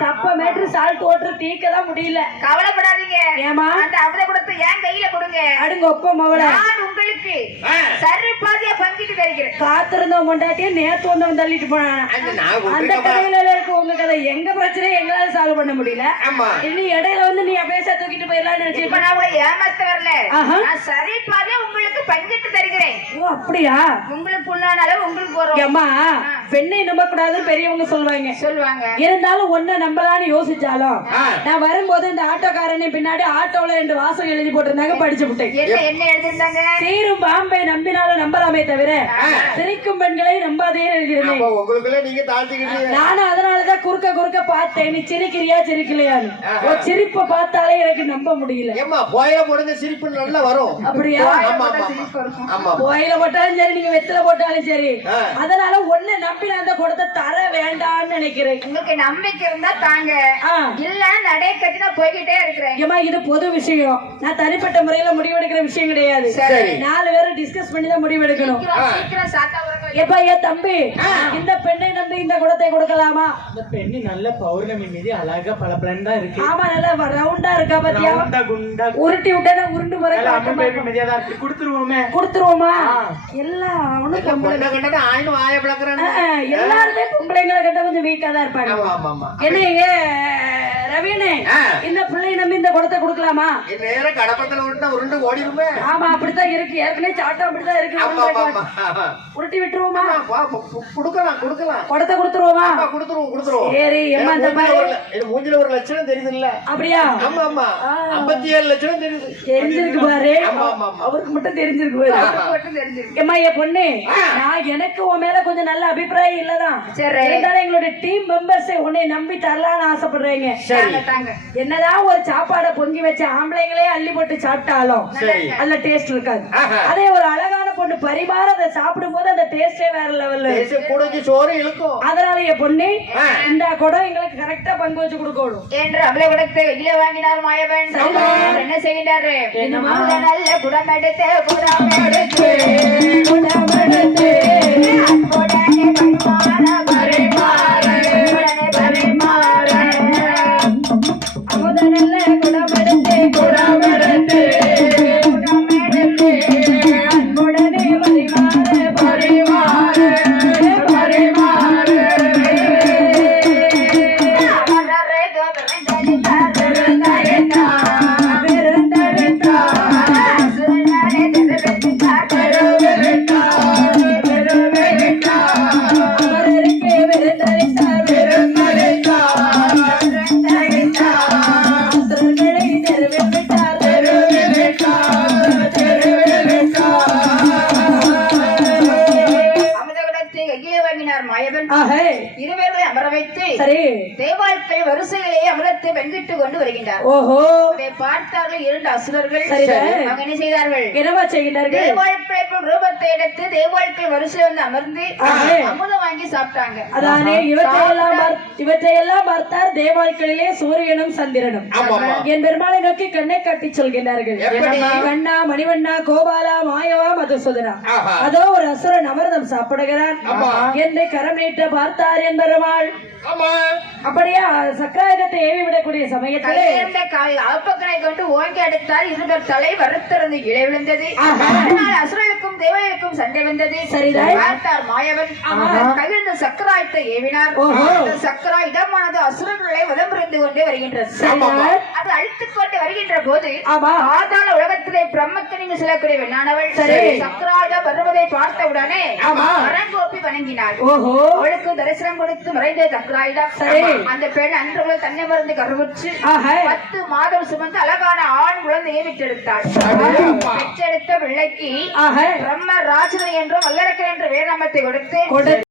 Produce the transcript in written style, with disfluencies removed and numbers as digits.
சப்ப matter salt voter தீக்கதான் முடியல. கவலைப்படாதீங்க. ஏமா அந்த அவளை கொடுத்து என் கையில கொடுங்க. அடுங்க ஒப்ப மவள நான் உங்களுக்கு சரி பாதியா பங்கிட்டு தருகிறேன். காத்திருந்த மொண்டாட்டியே நேத்து வந்தவன் தள்ளிட்டு போனான். அந்த கதையில இருக்க உங்க கதை எங்க பிரச்சனை எங்களால சால்வ் பண்ண முடியல. இனி இடையில வந்து நீ பேச தூக்கிட்டு போயிடலாம்னு நினைச்சு இப்ப நான் உங்களை ஏமாத்த வரல. நான் சரி பாதியா உங்களுக்கு பங்கிட்டு தருகிறேன். ஓ அப்படியா? உங்களுக்கு உண்டான அளவு உங்களுக்கு வரும். அம்மா பெண்ணை நம்ப கூடாதுன்னு பெரியவங்க சொல்லுவாங்க. இருந்தாலும் ஒன்ன நம்பலான்னு யோசிச்சாலும் நான் வரும்போது இந்த ஆட்டோக்காரனை பின்னாடி ஆட்டோல 2 வாசம் எழுதி போட்டிருந்தாங்க, படிச்சு விட்டேன். என்ன எழுதிருந்தாங்க? சீரும் பாம்பை நம்பினாலும் நம்பலாமே தவிர சிரிக்கும் பெண்களை நம்பாதேன்னு எழுதியிருந்தேன். நானும் அதனாலதான் குறுக்க பார்த்தேன். நீ சிரிக்கிறியா சிரிக்கலையான்னு. சிரிப்பை பார்த்தாலே எனக்கு நம்ப முடியல. சிரிப்பு நல்லா வரும். அப்படியா? கோயில போட்டாலும் சரி, நீங்க வெத்தில போட்டாலும் சரி, அதனால ஒண்ணு நம்பி அந்த கொடுத்த தர வேண்டாம்னு நினைக்கிறேன். உங்களுக்கு நம்பிக்கை இருந்தா தாங்க, இல்ல நடை கட்டி நான் போய்கிட்டே இருக்கிறேன். ஏமா இது பொது விஷயம், நான் தனிப்பட்ட முறையில முடிவெடுக்கிற விஷயம் கிடையாது. 4 பேரும் டிஸ்கஸ் பண்ணி தான் முடிவெடுக்கணும். எப்ப ஏன் தம்பி இந்த பெண்ணை நம்பி இந்த குடத்தை கொடுக்கலாமா? இந்த பெண்ணு நல்ல பௌர்ணமி மீது அழகா பளபளன்னு தான் இருக்கு. ஆமா நல்லா ரவுண்டா இருக்கா பாத்தியா? உருட்டி விட்டா உருண்டு முறை கொடுத்துருவோமா? எல்லாம் எல்லாருமே பொம்பளைங்களை கட்ட கொஞ்சம் வீக்கா தான் இருப்பாங்க. என்ன ரவீனே இந்த பிள்ளை நம்பி இந்த குடத்தை கொடுக்கலாமா? ஆமா அப்படித்தான் இருக்கு. ஏற்கனவே சாட்டம் அப்படித்தான் இருக்கு. உருட்டி விட்டுருவோமா? குடத்தை கொடுத்துருவோமா? சரி. மூஞ்சில ஒரு லட்சணம் தெரியுது இல்ல? அப்படியா? 57 லட்சணம் தெரியுது. தெரிஞ்சிருக்கு பாரு. அவருக்கு மட்டும் தெரிஞ்சிருக்கு பாரு. ஏமா என் பொண்ணு, நான் எனக்கு உன் மேல கொஞ்சம் நல்ல அபிப்பிராயம் இல்லதான். இருந்தாலும் எங்களோட டீம் மெம்பர்ஸ் உன்னை நம்பி தரலான்னு ஆசைப்படுறீங்க. என்னதான் ஒரு சாப்பாடை பொங்கி வச்ச ஆம்பளைங்களே அள்ளி போட்டு சாப்பிட்டாலும் நல்ல டேஸ்ட் இருக்காது. அதே ஒரு அழகான பொண்ணு பரிமாற அதை சாப்பிடும் போது அந்த டேஸ்டே வேற லெவல்ல இருக்கும். அதனால என் பொண்ணு இந்த குடம் எங்களுக்கு கரெக்டா பங்கு வச்சு கொடுக்கணும் என்று அவளை குடத்தை வெளியில வாங்கினார் மாயவன். என்ன செய்கிறாரு? நல்ல குடம் எடுத்து குடம் எடுத்து இருவர்களை அமர வைத்து தேவாட்கள் வரிசையிலேயே அமரத்தை வெங்கிட்டு கொண்டு வருகின்றார். அதை பார்த்தார்கள் 2 அசுரர்கள். அவங்க என்ன செய்தார்கள்? தேவாட்களை ரூபத்தை எடுத்து தேவாட்கள் வரிசை வந்து அமர்ந்து அமுதம் வாங்கி சாப்பிட்டாங்க. அதானே இவற்றையெல்லாம் பார்த்தார் தேவாட்களிலே சூரியனும் சந்திரனும் என் பெருமாளை நோக்கி கண்ணை காட்டி சொல்கின்றார்கள். கண்ணா, மணிவண்ணா, கோபாலா, மாயவா, மதுசூதனா, அதோ ஒரு அசுரன் அமிர்தம் சாப்பிடுகிறான் என்று கரம் நீட்ட பார்த்தார் என் பெருமாள். அப்படியே சக்கராயுதத்தை ஏவி விடக்கூடிய சமயத்திலே அப்பக்கனை கொண்டு ஓங்கி அடித்தால் 2 தலை வருத்திறந்து இழை விழுந்தது. அசுரனுக்கும் தேவனுக்கும் சண்டை வந்தது. பார்த்தார் மாயவன் கையிலிருந்து சக்கராயுதத்தை ஏவினார். சக்கராயுதமானது அசுரர்களை உடம்பிருந்து கொண்டே வருகின்றது. அது அழித்துக் கொண்டு வருகின்ற போது ஆதாள உலகத்திலே பிரம்மத்தினிங்கு செல்லக்கூடிய வெண்ணானவள் சக்கராயுதம் வருவதை பார்த்தவுடனே அரங்கோப்பி வணங்கினார். அவளுக்கு தரிசனம் கொடுத்து மறைந்த சக்கராயுதம் அந்த பெண் அன்று தன்னை மருந்து கருவுற்று 10 மாதம் சுமந்து அழகான ஆண் குழந்தையை பெற்றெடுத்தாள். பெற்றெடுத்த பிள்ளைக்கு பிரம்ம ராஜனை என்றும் வல்லரக்கன் என்ற வேறு நாமத்தை கொடுத்து